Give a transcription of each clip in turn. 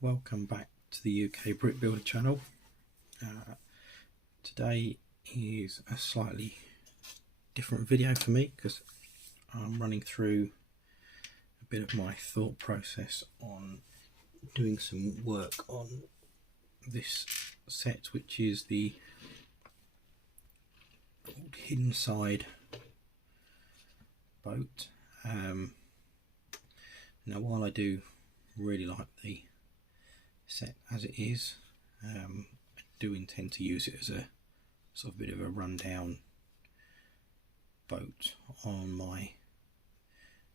Welcome back to the UK Brick Builder channel. Today is a slightly different video for me because I'm running through a bit of my thought process on doing some work on this set, which is the old Hidden Side boat. Now, while I do really like the set as it is, I do intend to use it as a sort of bit of a rundown boat on my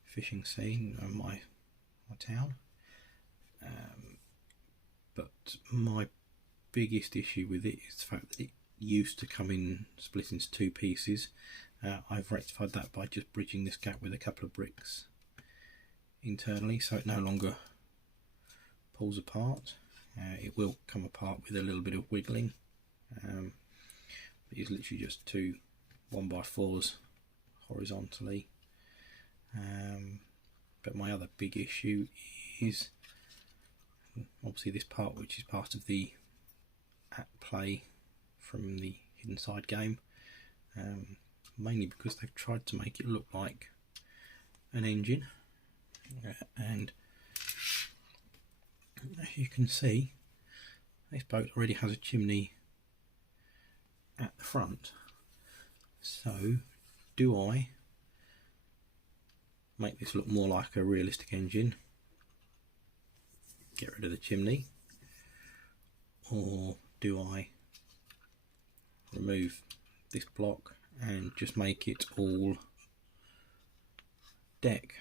fishing scene and my town. But my biggest issue with it is the fact that it used to come in split into two pieces. I've rectified that by just bridging this gap with a couple of bricks internally, so it no longer pulls apart. It will come apart with a little bit of wiggling. It's literally just two 1x4s horizontally. But my other big issue is obviously this part, which is part of the at play from the Hidden Side game, mainly because they've tried to make it look like an engine, and as you can see, this boat already has a chimney at the front. So do I make this look more like a realistic engine, get rid of the chimney, or do I remove this block and just make it all deck?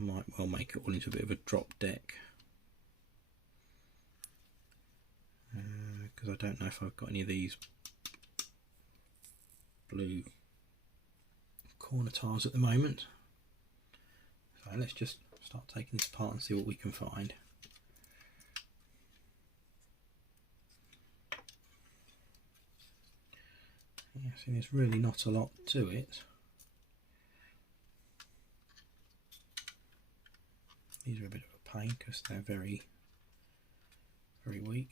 Might well make it all into a bit of a drop deck, because I don't know if I've got any of these blue corner tiles at the moment. So let's just start taking this apart and see what we can find. Yeah, see, there's really not a lot to it. These are a bit of a pain because they're very, very weak.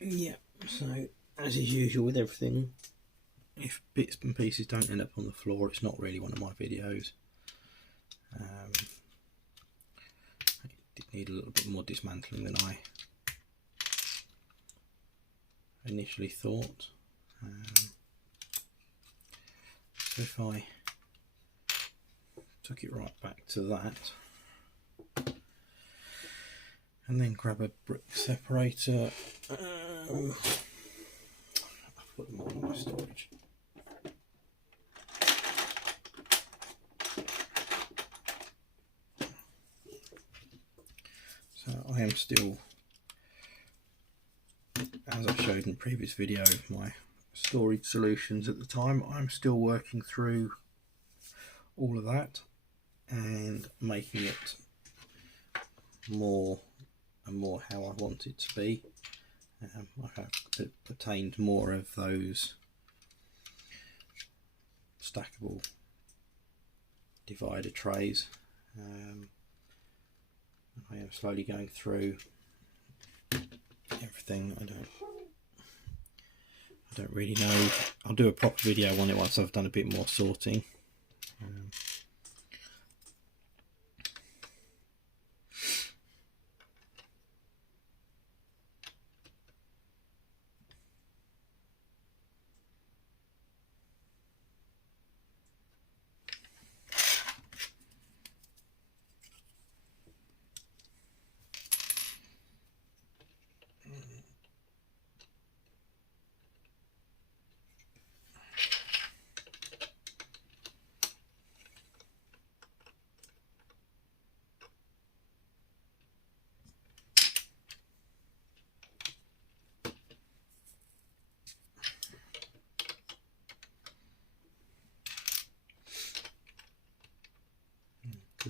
Yeah, so as is usual with everything, if bits and pieces don't end up on the floor, it's not really one of my videos. It did need a little bit more dismantling than I initially thought. So if I took it right back to that, and then grab a brick separator, I'll put them all in my storage. So I am still, as I showed in the previous video, my storage solutions at the time, I'm still working through all of that and making it more and more how I want it to be. I have obtained more of those stackable divider trays. I am slowly going through everything. I don't really know. I'll do a proper video on it once I've done a bit more sorting.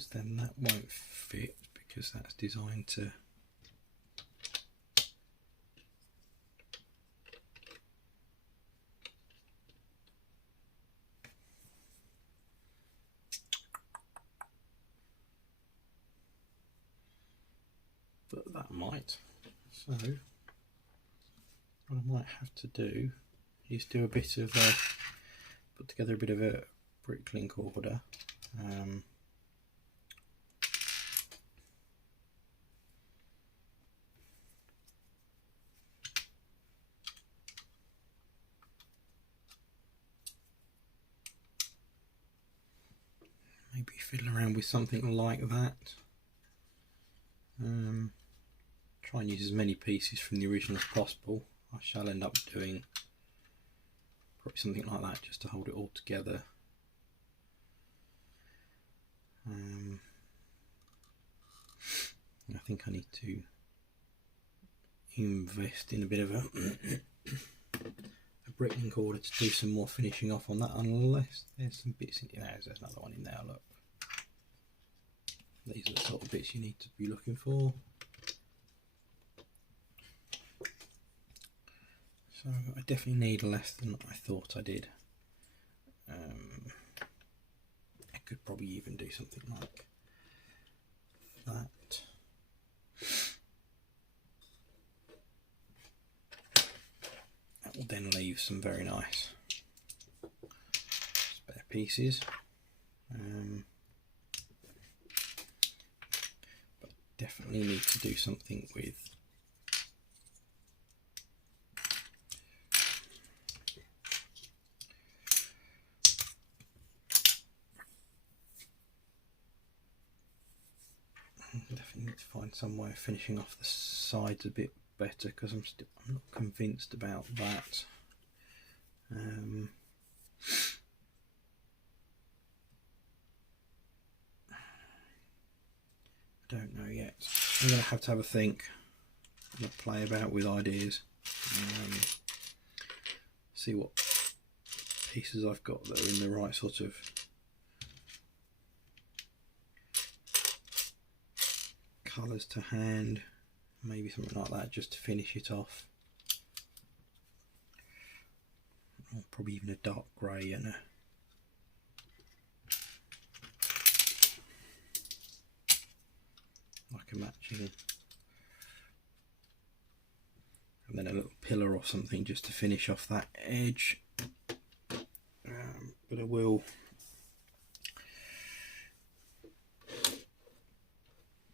because then that won't fit, because that's designed to but that might. So what I might have to do is do a bit of put together a bit of a Bricklink order. Maybe fiddle around with something like that. Try and use as many pieces from the original as possible. I shall end up doing probably something like that just to hold it all together. I think I need to invest in a bit of a Bricklink order to do some more finishing off on that, unless there's some bits in there. There's another one in there, look. These are the sort of bits you need to be looking for. So I definitely need less than I thought I did. I could probably even do something like that. That will then leave some very nice spare pieces. But definitely need to do something with definitely need to find some way of finishing off the sides a bit better, because I'm not convinced about that. I don't know yet. I'm going to have a think and play about with ideas. See what pieces I've got that are in the right sort of colours to hand, maybe something like that just to finish it off, or probably even a dark grey and like a matching, and then a little pillar or something just to finish off that edge. But I will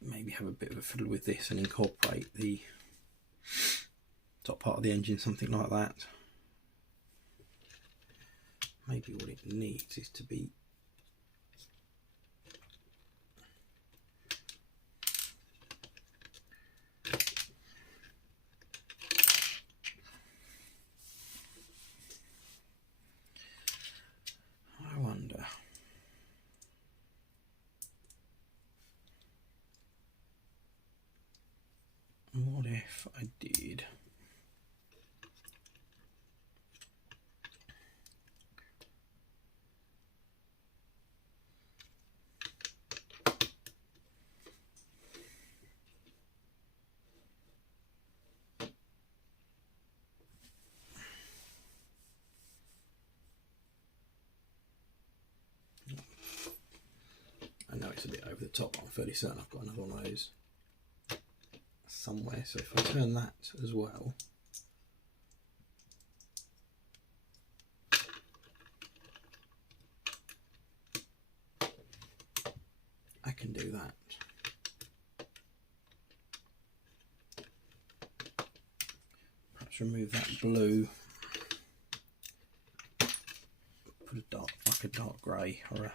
maybe have a bit of a fiddle with this and incorporate the top part of the engine, something like that. Maybe what it needs is to be I wonder. What if I did I know it's a bit over the top, but I'm fairly certain I've got another one of those somewhere, so if I turn that as well, I can do that. Perhaps remove that blue, put a dark, like a dark grey or a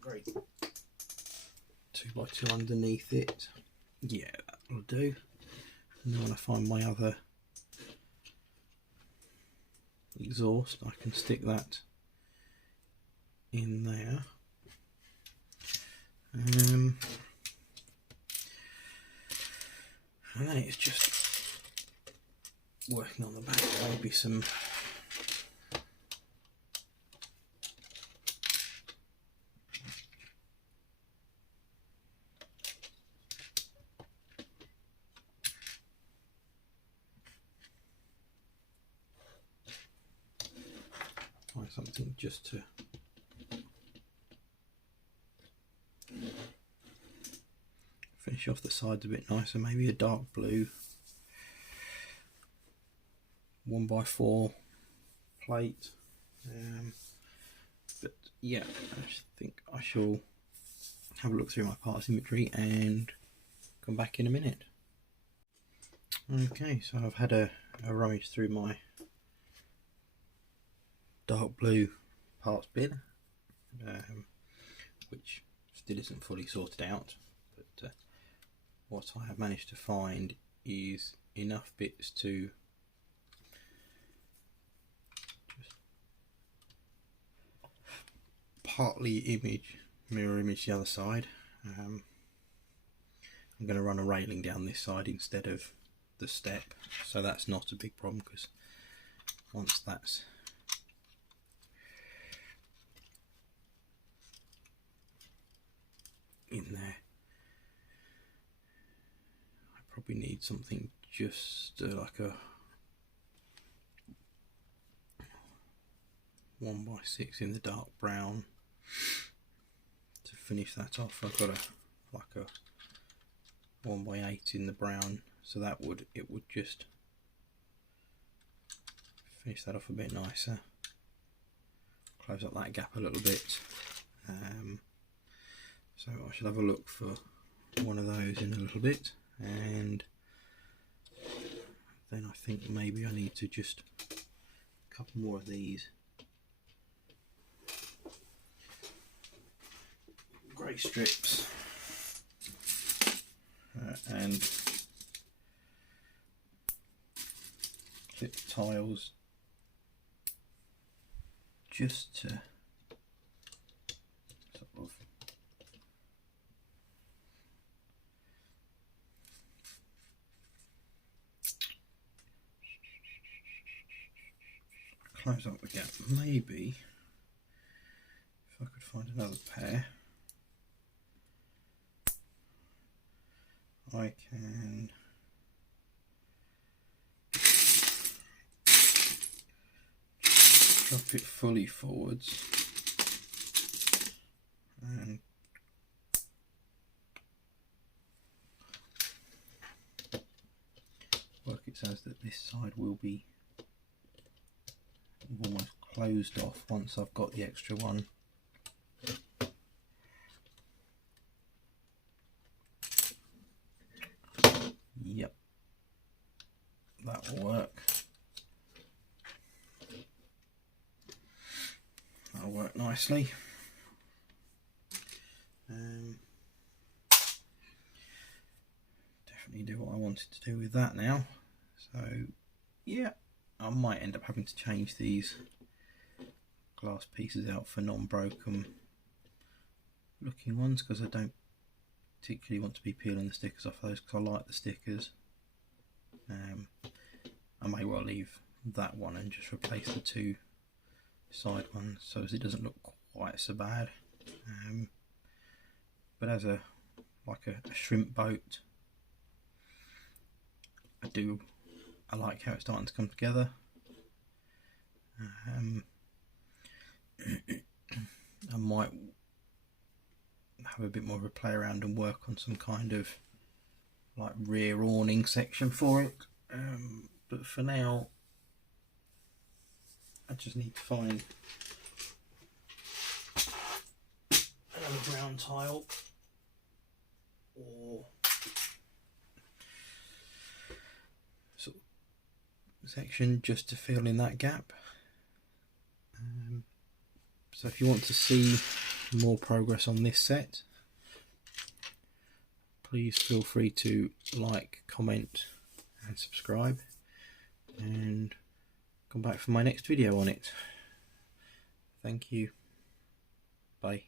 grey 2x2 underneath it. Yeah, that'll do. And then when I find my other exhaust, I can stick that in there. And then it's just working on the back, maybe some something just to finish off the sides a bit nicer. Maybe a dark blue 1x4 plate. But yeah, I think I shall have a look through my parts inventory and come back in a minute. Okay, so I've had a rummage through my dark blue parts bin, which still isn't fully sorted out, but what I have managed to find is enough bits to just partly mirror image the other side. I'm going to run a railing down this side instead of the step, so that's not a big problem, because once that's in there, I probably need something just like a 1x6 in the dark brown to finish that off. I've got a 1x8 in the brown, so it would just finish that off a bit nicer, close up that gap a little bit. So I should have a look for one of those in a little bit, and then I think maybe I need to just a couple more of these grey strips and clip tiles just to sort of close up the gap. Maybe if I could find another pair, I can drop it fully forwards and work it so that this side will be almost closed off once I've got the extra one. Yep, that will work. That'll work nicely. Definitely do what I wanted to do with that now. So yeah, I might end up having to change these glass pieces out for non-broken looking ones, because I don't particularly want to be peeling the stickers off those, because I like the stickers. I may well leave that one and just replace the two side ones so as it doesn't look quite so bad. But as a shrimp boat, I like how it's starting to come together. I might have a bit more of a play around and work on some kind of like rear awning section for it, but for now I just need to find another brown tile or sort of section just to fill in that gap. So if you want to see more progress on this set, please feel free to like, comment and subscribe, and come back for my next video on it. Thank you. Bye.